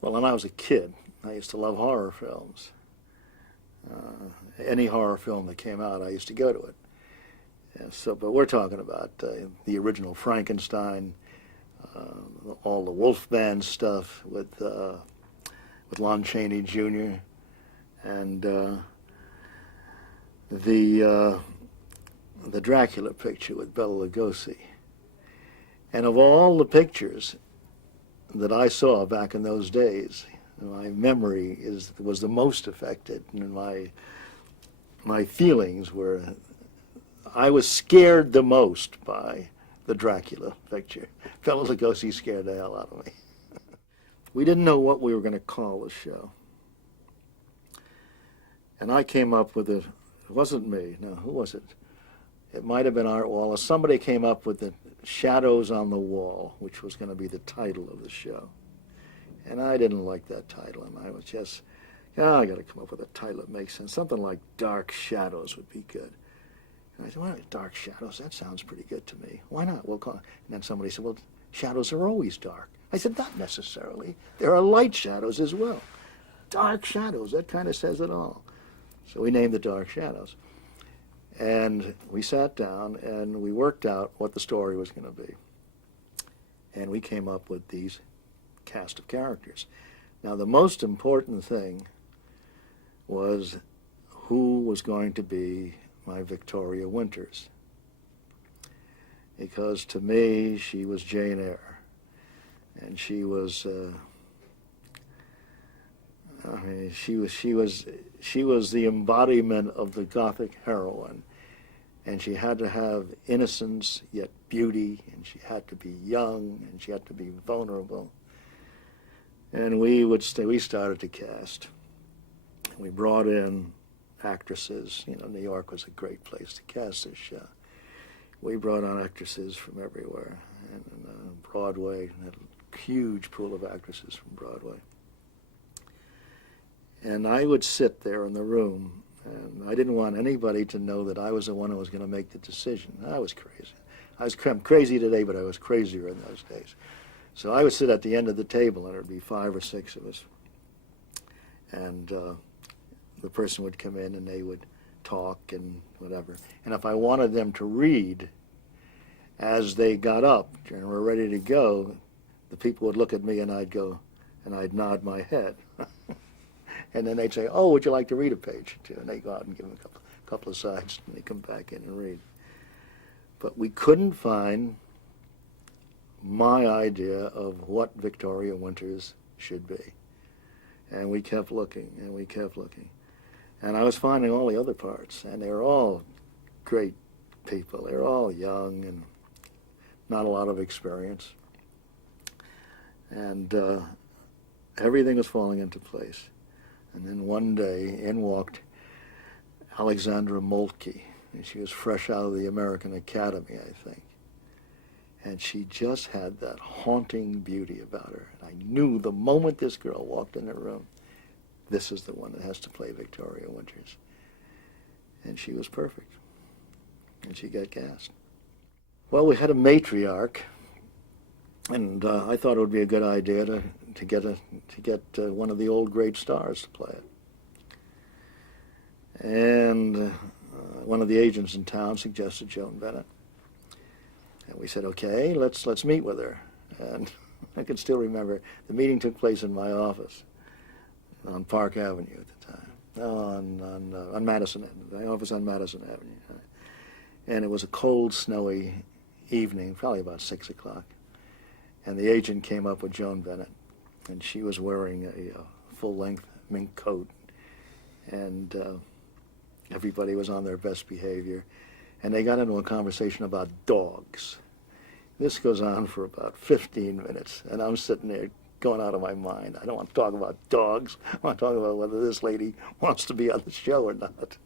Well, when I was a kid, I used to love horror films. Any horror film that came out, I used to go to it. And so, but we're talking about the original Frankenstein, all the Wolfman stuff with Lon Chaney Jr. and the Dracula picture with Bela Lugosi. And of all the pictures that I saw back in those days, my memory was the most affected, and my feelings were, I was scared the most by the Dracula picture. Bela Lugosi scared the hell out of me. We didn't know what we were going to call the show. And I came up with it. It wasn't me. No, who was it? It might have been Art Wallace. Somebody came up with the Shadows on the Wall, which was going to be the title of the show. And I didn't like that title, and I was just, I got to come up with a title that makes sense. Something like Dark Shadows would be good. And I said, well, Dark Shadows, that sounds pretty good to me. Why not? We'll call it. And then somebody said, well, shadows are always dark. I said, not necessarily. There are light shadows as well. Dark Shadows, that kind of says it all. So we named the Dark Shadows. And we sat down and we worked out what the story was going to be. And we came up with these cast of characters. Now, the most important thing was who was going to be my Victoria Winters. Because to me, she was Jane Eyre. And she was, she was the embodiment of the Gothic heroine. And she had to have innocence, yet beauty, and she had to be young, and she had to be vulnerable. And we started to cast. We brought in actresses. You know, New York was a great place to cast this show. We brought on actresses from everywhere. And Broadway, had a huge pool of actresses from Broadway. And I would sit there in the room, and I didn't want anybody to know that I was the one who was going to make the decision. I was crazy. I'm crazy today, but I was crazier in those days. So I would sit at the end of the table, and there would be 5 or 6 of us. And the person would come in, and they would talk and whatever. And if I wanted them to read, as they got up and were ready to go, the people would look at me, and I'd go, and I'd nod my head. And then they'd say, oh, would you like to read a page or two? And they'd go out and give them a couple of sides, and they'd come back in and read. But we couldn't find my idea of what Victoria Winters should be. And we kept looking, and we kept looking. And I was finding all the other parts, and they were all great people. They were all young and not a lot of experience. And everything was falling into place. And then one day, in walked Alexandra Moltke. And she was fresh out of the American Academy, I think. And she just had that haunting beauty about her. And I knew the moment this girl walked in the room, this is the one that has to play Victoria Winters. And she was perfect. And she got cast. Well, we had a matriarch, and I thought it would be a good idea to get one of the old great stars to play it. And one of the agents in town suggested Joan Bennett. And we said, okay, let's meet with her. And I can still remember the meeting took place in my office on Park Avenue at the time, on Madison, my office on Madison Avenue. And it was a cold, snowy evening, probably about 6 o'clock. And the agent came up with Joan Bennett, and she was wearing a full-length mink coat, and everybody was on their best behavior. And they got into a conversation about dogs. This goes on for about 15 minutes, and I'm sitting there going out of my mind. I don't want to talk about dogs. I want to talk about whether this lady wants to be on the show or not.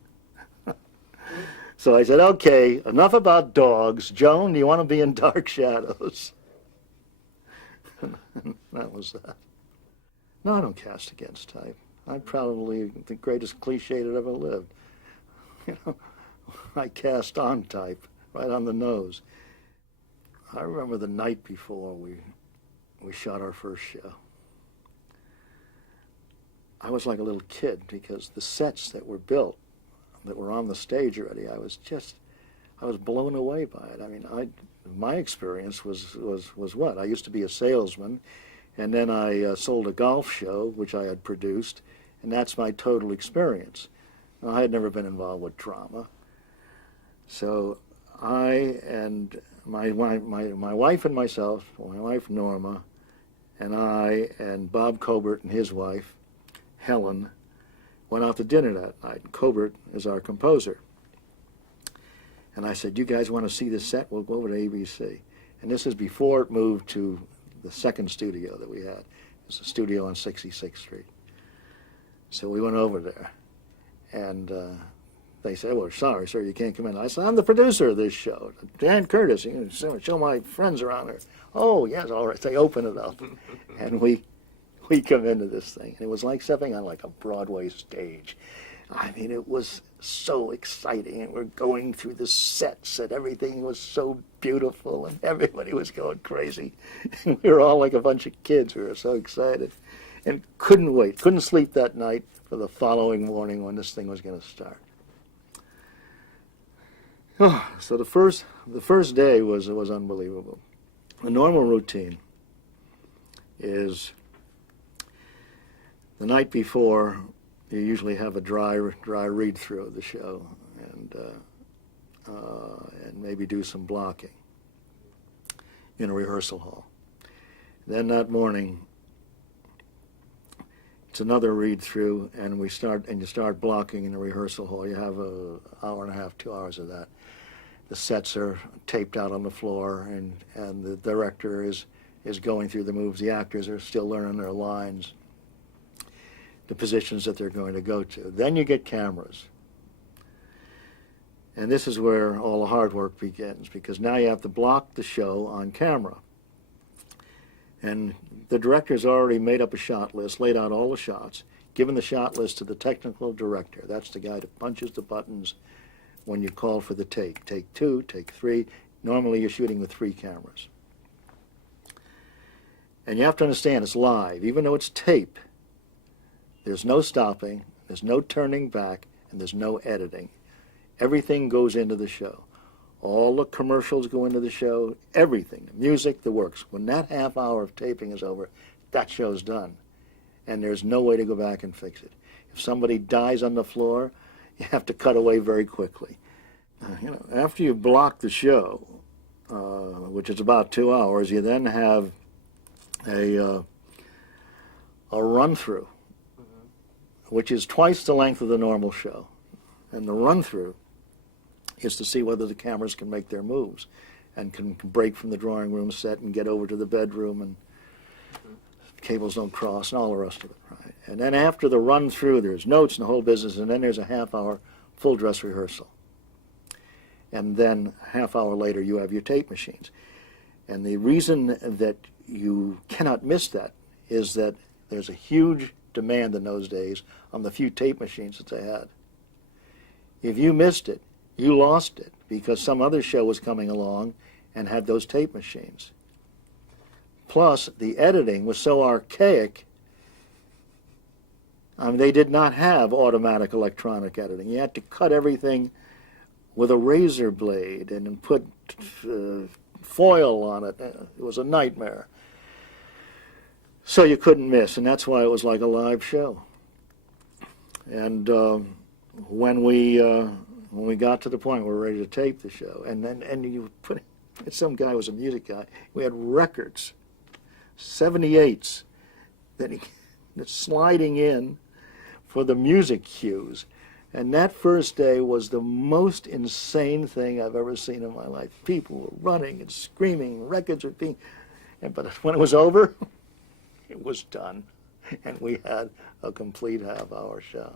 So I said, okay, enough about dogs. Joan, do you want to be in Dark Shadows? And that was that. No, I don't cast against type. I'm probably the greatest cliche that ever lived. You know, I cast on type, right on the nose. I remember the night before we shot our first show. I was like a little kid, because the sets that were built, that were on the stage already, I was blown away by it. I mean, my experience was what? I used to be a salesman, and then I sold a golf show, which I had produced, and that's my total experience. Now, I had never been involved with drama. So I and my wife and myself, my wife Norma, and I and Bob Cobert and his wife, Helen, went out to dinner that night. Cobert is our composer. And I said, you guys want to see the set? We'll go over to ABC. And this is before it moved to the second studio that we had. It was a studio on 66th Street. So we went over there. And they said, well, sorry, sir, you can't come in. I said, I'm the producer of this show, Dan Curtis. You can show my friends around here. Oh, yes, all right. They open it up. And we come into this thing. And it was like stepping on like a Broadway stage. I mean, it was so exciting, and we're going through the sets, and everything was so beautiful, and everybody was going crazy. And we were all like a bunch of kids. We were so excited, and couldn't wait, couldn't sleep that night for the following morning when this thing was going to start. Oh, so the first day was unbelievable. The normal routine is the night before. You usually have a dry read through of the show, and maybe do some blocking in a rehearsal hall. Then that morning, it's another read through, and you start blocking in the rehearsal hall. You have an hour and a half, 2 hours of that. The sets are taped out on the floor, and the director is going through the moves. The actors are still learning their lines, the positions that they're going to go to. Then you get cameras. And this is where all the hard work begins, because now you have to block the show on camera. And the director's already made up a shot list, laid out all the shots, given the shot list to the technical director. That's the guy that punches the buttons when you call for the take. Take 2, take 3. Normally you're shooting with 3 cameras. And you have to understand, it's live. Even though it's tape, there's no stopping, there's no turning back, and there's no editing. Everything goes into the show. All the commercials go into the show, everything, the music, the works. When that half hour of taping is over, that show's done. And there's no way to go back and fix it. If somebody dies on the floor, you have to cut away very quickly. After you block the show, which is about 2 hours, you then have a run-through, which is twice the length of the normal show. And the run-through is to see whether the cameras can make their moves and can break from the drawing room set and get over to the bedroom, and cables don't cross and all the rest of it. Right? And then after the run-through, there's notes and the whole business, and then there's a half-hour full-dress rehearsal. And then a half hour later, you have your tape machines. And the reason that you cannot miss that is that there's a huge demand in those days on the few tape machines that they had. If you missed it, you lost it, because some other show was coming along and had those tape machines. Plus, the editing was so archaic. I mean, they did not have automatic electronic editing. You had to cut everything with a razor blade and put foil on it. It was a nightmare. So you couldn't miss, and that's why it was like a live show. And when we got to the point where we were ready to tape the show, and you put some guy was a music guy. We had records, 78s, that's sliding in for the music cues. And that first day was the most insane thing I've ever seen in my life. People were running and screaming, records were being, but when it was over, it was done, and we had a complete half-hour show.